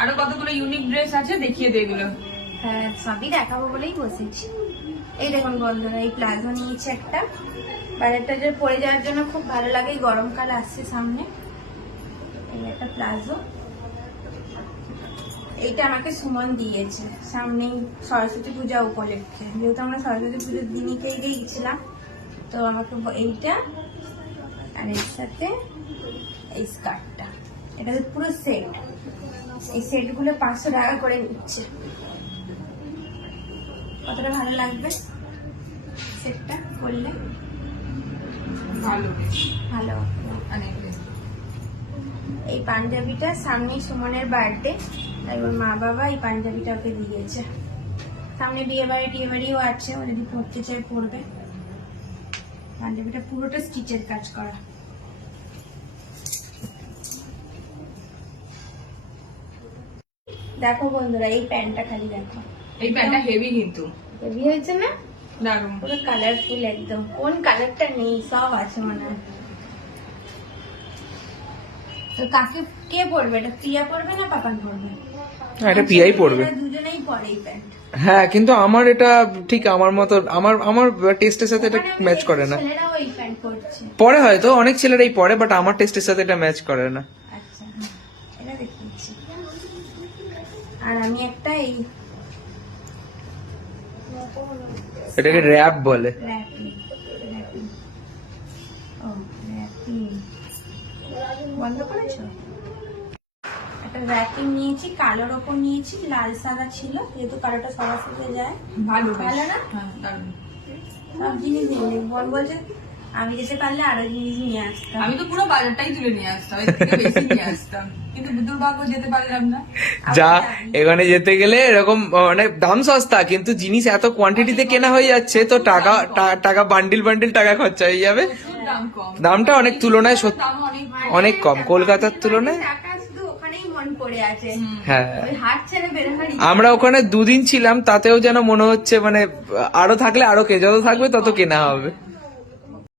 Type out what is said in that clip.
আরো কতগুলো unique dress আছে, দেখিয়ে দে এগুলো। হ্যাঁ সবই দেখাবো বলেই বসেছি। এই দেখুন বন্ধুরা, এই প্লাজো নিয়েছি একটা, বাজার টাজার পরে যাওয়ার জন্য খুব ভালো লাগে, গরমকাল আসছে সামনে। এই একটা প্লাজো, এইটা আমাকে সুমন দিয়েছে সামনেই সরস্বতী পূজা উপলক্ষে, যেহেতু আমরা সরস্বতী পুজোর দিনই গেছিলাম, তো আমাকে এইটা আর এর সাথে এই স্কার্টটা, এটা পুরো সেট। এই সেটগুলো 500 টাকা করে নিচ্ছে। কতটা ভালো লাগবে সেটটা করলে? ভালো ভালো। অনেক। এই পাঞ্জাবিটা সামনেই সুমনের বার্থডে, তাই ওর মা বাবা এই পাঞ্জাবিটা ওকে দিয়েছে। সামনে বিয়ে বাড়িও আছে, ও যদি পড়তে চায় পড়বে। পাঞ্জাবিটা পুরোটা স্টিচের কাজ করা। দেখো বন্ধুরা, এই প্যান্টটা খালি দেখো, এই প্যান্টটা হেভি কিন্তু, হেভি হয়েছে না? দারুণ। পুরো কালারফুল একদম। কোন কালারটা নেই, সব আছে মনে হয়। তো কে পরবে এটা? প্রিয়া পরবে না পাপান পরবে? এটা পিয়াই পড়বে। দুজনেই পরে এই প্যান্ট। হ্যাঁ, কিন্তু আমার এটা ঠিক আমার মতো, আমার টেস্টের সাথে এটা ম্যাচ করে না। ছেলেরাও এই প্যান্ট পরছে। পরে হয়তো অনেক ছেলেরাই পরে, বাট আমার টেস্টের সাথে এটা ম্যাচ করে না। আচ্ছা, এটা দেখিয়েছি। আর আমি একটা এই এটাকে র‍্যাপ বলে। বন্ধ করেছো? একটা র্যাপিং নিয়েছি, কালোর ওপর নিয়েছি, লাল সাদা ছিল, যেহেতু কালোটা সবার সাথে যায়। ভালো ভালো না? হ্যাঁ দারুণ। সব জিনিস নিয়ে বোন বলছে আমি যেতে পারলে আরো জিনিস নিয়ে আসতাম। আমি তো পুরো বাজারটাই তুলে নিয়ে আসতাম, এর থেকে বেশি নিয়ে আসতাম, কিন্তু দুর্ভাগ্য যেতে পারলাম না। যা এখানে যেতে গেলে এরকম মানে দাম সস্তা, কিন্তু জিনিস এত কোয়ান্টিটিতে কেনা হয়ে যাচ্ছে, তো টাকা বান্ডিল টাকা খরচা হয়ে যাবে। প্রচুর দাম কম, দামটা অনেক তুলনায় সত্যি দাম অনেক অনেক কম কলকাতার তুলনায়। টাকা শুধু ওখানেই মন পড়ে আছে। হ্যাঁ, ওই হাট ছেড়ে বেরোনোর আমরা ওখানে 2 দিন ছিলাম, তাতেও যেন মনে হচ্ছে মানে আরো থাকলে আরো যত থাকবে তত কেনা হবে।